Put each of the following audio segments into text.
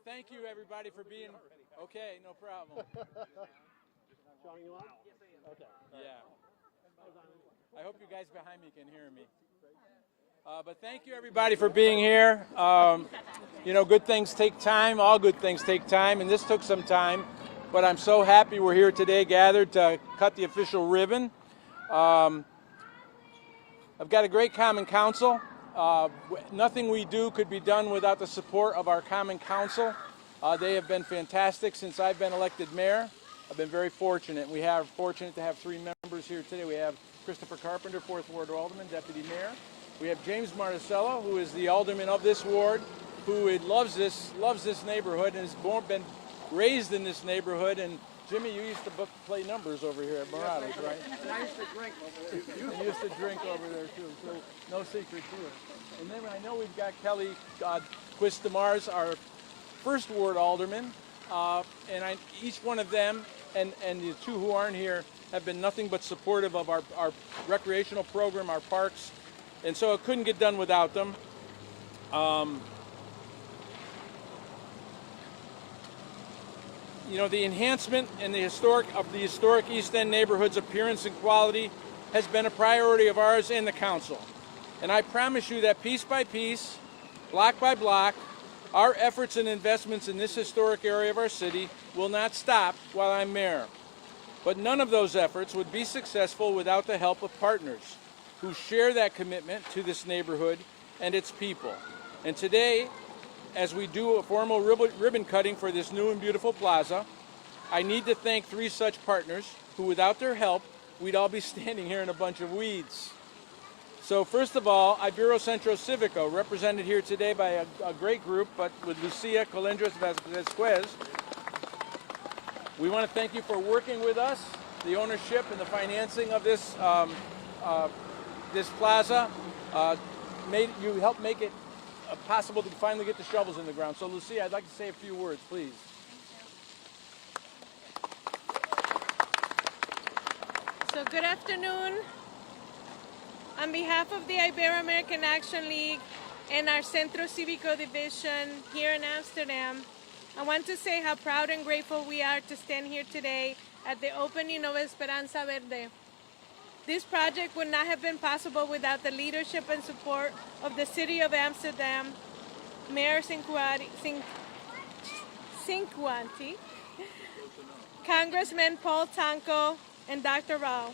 Thank you, everybody, for being. Okay, no problem. Sean, you on? Okay. Yeah. I hope you guys behind me can hear me. But thank you, everybody, for being here. Good things take time. All good things take time, and this took some time. But I'm so happy we're here today, gathered to cut the official ribbon. I've got a great Common Council. Nothing we do could be done without the support of our Common Council. They have been fantastic since I've been elected mayor. I've been very fortunate. We are fortunate to have three members here today. We have Christopher Carpenter, 4th Ward Alderman, Deputy Mayor. We have James Marticello, who is the alderman of this ward, who loves this neighborhood and has been raised in this neighborhood. And Jimmy, you used to play numbers over here at Morales, right? I used to drink over there. You used to drink over there too, so no secret to it. And then I know we've got Kelly Quistamars, our 1st Ward Alderman, and each one of them and the two who aren't here have been nothing but supportive of our recreational program, our parks, and so it couldn't get done without them. The enhancement and the historic East End neighborhood's appearance and quality has been a priority of ours and the council. And I promise you that piece by piece, block by block, our efforts and investments in this historic area of our city will not stop while I'm mayor. But none of those efforts would be successful without the help of partners who share that commitment to this neighborhood and its people. And today, as we do a formal ribbon cutting for this new and beautiful plaza, I need to thank three such partners who, without their help, we'd all be standing here in a bunch of weeds. So first of all, Ibero Centro Civico, represented here today by a great group, but with Lucia Colindres Vasquez. We want to thank you for working with us, the ownership and the financing of this this plaza. You helped make it possible to finally get the shovels in the ground. So Lucia, I'd like to say a few words, please. So good afternoon. On behalf of the Ibero-American Action League and our Centro Civico division here in Amsterdam, I want to say how proud and grateful we are to stand here today at the opening of Esperanza Verde. This project would not have been possible without the leadership and support of the City of Amsterdam, Mayor Cinquanti, Congressman Paul Tanco, and Dr. Rao.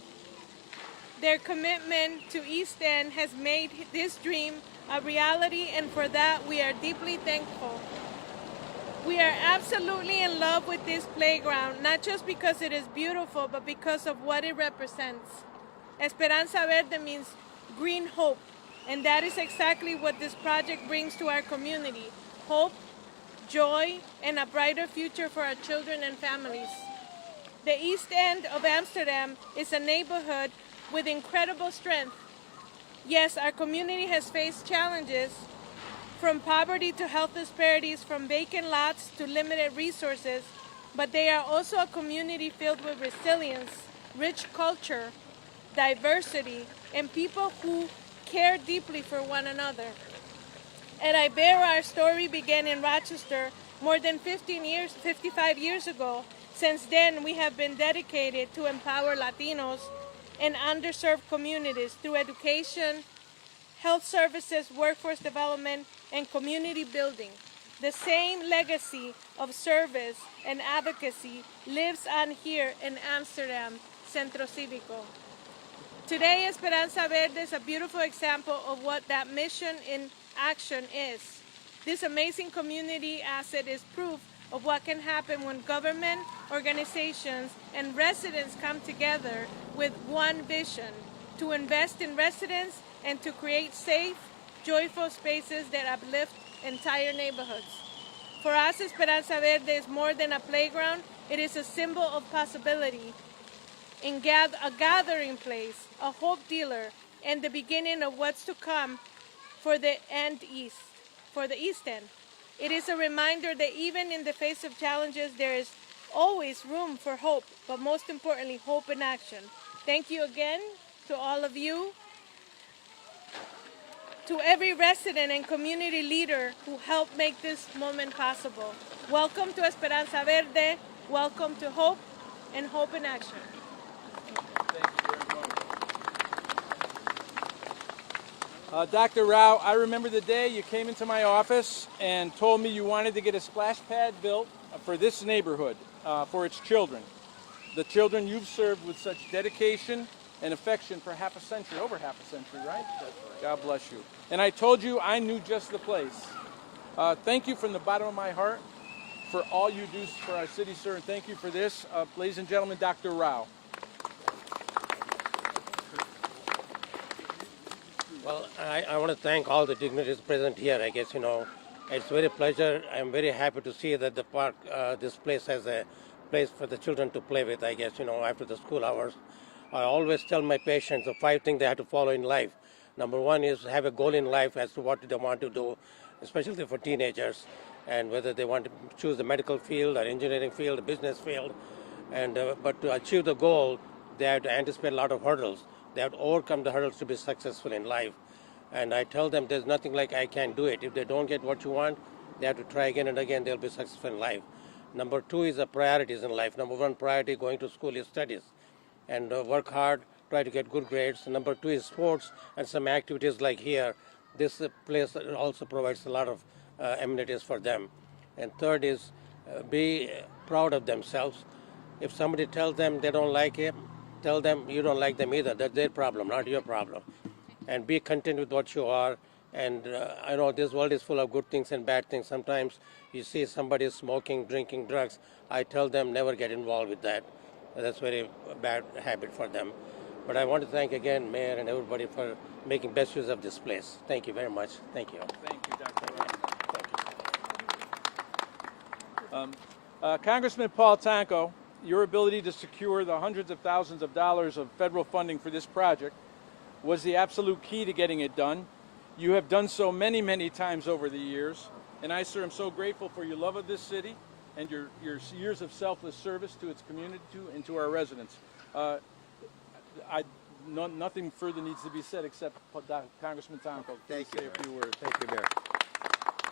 Their commitment to East End has made this dream a reality, and for that we are deeply thankful. We are absolutely in love with this playground, not just because it is beautiful, but because of what it represents. Esperanza Verde means green hope, and that is exactly what this project brings to our community: hope, joy, and a brighter future for our children and families. The East End of Amsterdam is a neighborhood with incredible strength. Yes, our community has faced challenges, from poverty to health disparities, from vacant lots to limited resources, but they are also a community filled with resilience, rich culture, diversity, and people who care deeply for one another. At Ibero, our story began in Rochester more than 55 years ago. Since then, we have been dedicated to empower Latinos and underserved communities through education, health services, workforce development, and community building. The same legacy of service and advocacy lives on here in Amsterdam, Centro Civico. Today, Esperanza Verde is a beautiful example of what that mission in action is. This amazing community asset is proof of what can happen when government, organizations, and residents come together with one vision: to invest in residents and to create safe, joyful spaces that uplift entire neighborhoods. For us, Esperanza Verde is more than a playground. It is a symbol of possibility, a gathering place, a hope dealer, and the beginning of what's to come for the East End. It is a reminder that even in the face of challenges, there is always room for hope, but most importantly, hope in action. Thank you again to all of you. to every resident and community leader who helped make this moment possible. Welcome to Esperanza Verde, welcome to Hope, and Hope in Action. Thank you very much. Dr. Rao, I remember the day you came into my office and told me you wanted to get a splash pad built for this neighborhood, for its children. The children you've served with such dedication and affection for half a century, over half a century, right? God bless you. And I told you I knew just the place. Thank you from the bottom of my heart for all you do for our city, sir, and thank you for this. Ladies and gentlemen, Dr. Rao. Well, I want to thank all the dignitaries present here. I guess, it's very pleasure. I'm very happy to see that the park, this place has a place for the children to play with, I guess, after the school hours. I always tell my patients the 5 things they have to follow in life. Number 1 is have a goal in life as to what they want to do, especially for teenagers, and whether they want to choose the medical field or engineering field, the business field. But to achieve the goal, they have to anticipate a lot of hurdles. They have to overcome the hurdles to be successful in life. And I tell them there's nothing like I can do it. If they don't get what you want, they have to try again and again. They'll be successful in life. Number 2 is the priorities in life. Number 1 priority going to school is studies and work hard, try to get good grades. Number 2 is sports and some activities like here. This place also provides a lot of amenities for them. And third is be proud of themselves. If somebody tells them they don't like it, tell them you don't like them either. That's their problem, not your problem. And be content with what you are. And I know this world is full of good things and bad things. Sometimes you see somebody smoking, drinking drugs. I tell them never get involved with that. That's very bad habit for them. But I want to thank again Mayor and everybody for making best use of this place. Thank you very much. Thank you. Thank you, Dr. Rao. Congressman Paul Tonko, your ability to secure the hundreds of thousands of dollars of federal funding for this project was the absolute key to getting it done. You have done so many, many times over the years, and I, sir, am so grateful for your love of this city and your years of selfless service to its community and to our residents. Nothing further needs to be said except Congressman Tonko. Thank you, say a few words. Thank you, Mayor.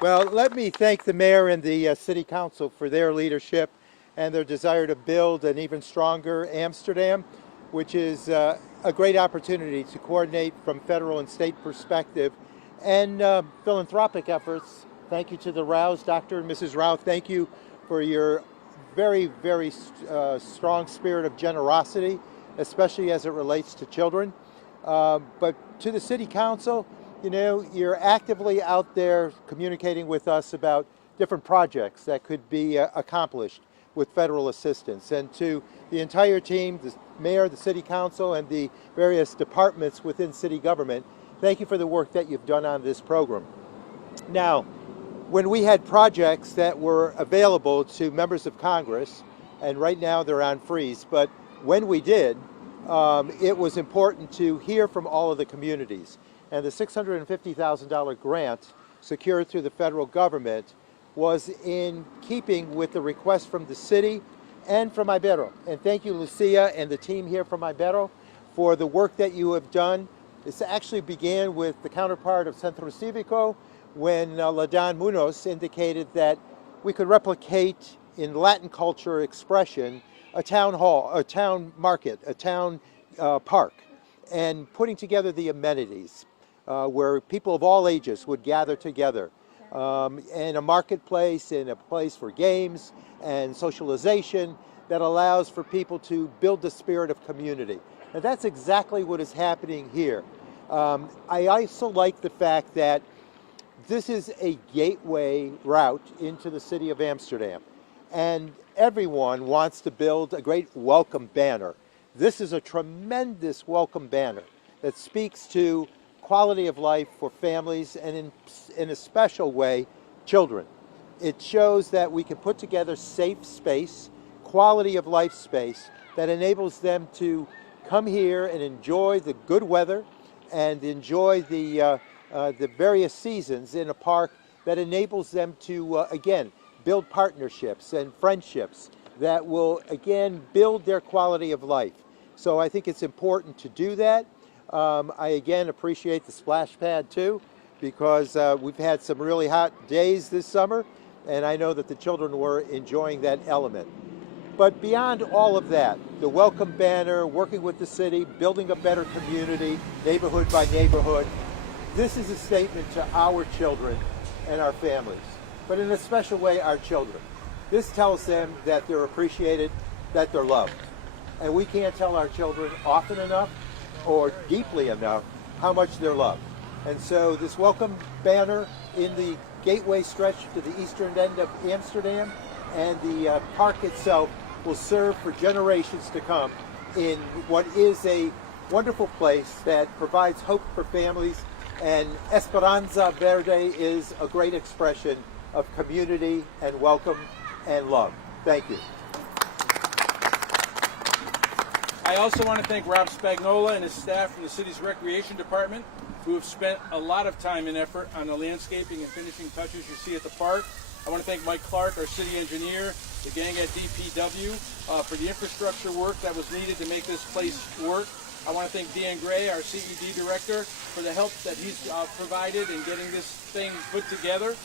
Well, let me thank the Mayor and the City Council for their leadership and their desire to build an even stronger Amsterdam, which is a great opportunity to coordinate from federal and state perspective and philanthropic efforts. Thank you to the Raos, Dr. and Mrs. Rao. Thank you for your very, very strong spirit of generosity, especially as it relates to children. But to the City Council, you're actively out there communicating with us about different projects that could be accomplished with federal assistance. And to the entire team, the Mayor, the City Council, and the various departments within city government, thank you for the work that you've done on this program. Now, when we had projects that were available to members of Congress, and right now they're on freeze, but when we did, it was important to hear from all of the communities. And the $650,000 grant secured through the federal government was in keeping with the request from the city and from Ibero. And thank you, Lucia, and the team here from Ibero for the work that you have done. This actually began with the counterpart of Centro Cívico when Ladan Munoz indicated that we could replicate in Latin culture expression a town hall, a town market, a town park, and putting together the amenities where people of all ages would gather together. And a marketplace and a place for games and socialization that allows for people to build the spirit of community. And that's exactly what is happening here. I also like the fact that this is a gateway route into the city of Amsterdam. And everyone wants to build a great welcome banner. This is a tremendous welcome banner that speaks to quality of life for families and in a special way, children. It shows that we can put together safe space, quality of life space that enables them to come here and enjoy the good weather and enjoy the various seasons in a park that enables them to, again, build partnerships and friendships that will, again, build their quality of life. So I think it's important to do that. I, again, appreciate the splash pad, too. because we've had some really hot days this summer, and I know that the children were enjoying that element. But beyond all of that, the welcome banner, working with the city, building a better community, neighborhood by neighborhood, this is a statement to our children and our families, but in a special way, our children. This tells them that they're appreciated, that they're loved. And we can't tell our children often enough or deeply enough how much they're loved. And so this welcome banner in the gateway stretch to the eastern end of Amsterdam and the park itself will serve for generations to come in what is a wonderful place that provides hope for families. And Esperanza Verde is a great expression of community and welcome and love. Thank you. I also want to thank Rob Spagnola and his staff from the city's recreation department, who have spent a lot of time and effort on the landscaping and finishing touches you see at the park. I want to thank Mike Clark, our city engineer, the gang at DPW, for the infrastructure work that was needed to make this place work. I want to thank Dan Gray, our CED director, for the help that he's provided in getting this thing put together.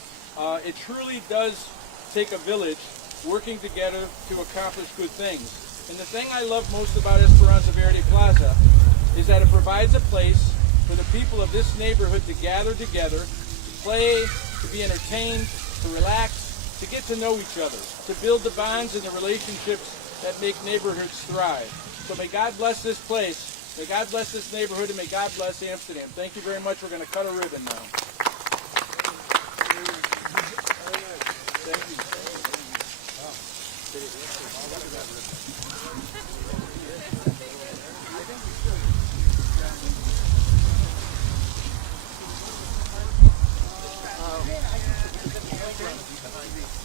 It truly does take a village working together to accomplish good things. And the thing I love most about Esperanza Verde Plaza is that it provides a place for the people of this neighborhood to gather together, to play, to be entertained, to relax, to get to know each other, to build the bonds and the relationships that make neighborhoods thrive. So may God bless this place, may God bless this neighborhood, and may God bless Amsterdam. Thank you very much. We're going to cut a ribbon now. Thank you.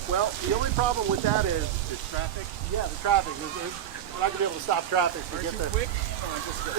Well, the only problem with that is the traffic. Yeah, the traffic. We're not going to be able to stop traffic to get the. Quick? Come on, just go.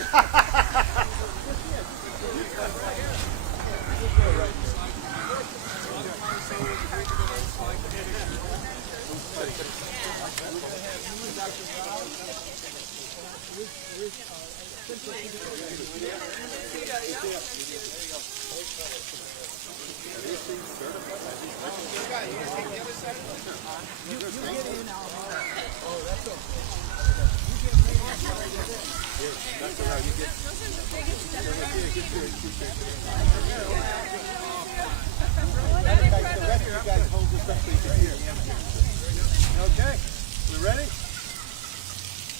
Okay, we ready?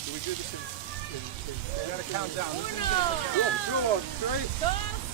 Do we do this in You gotta count down. 2, 3.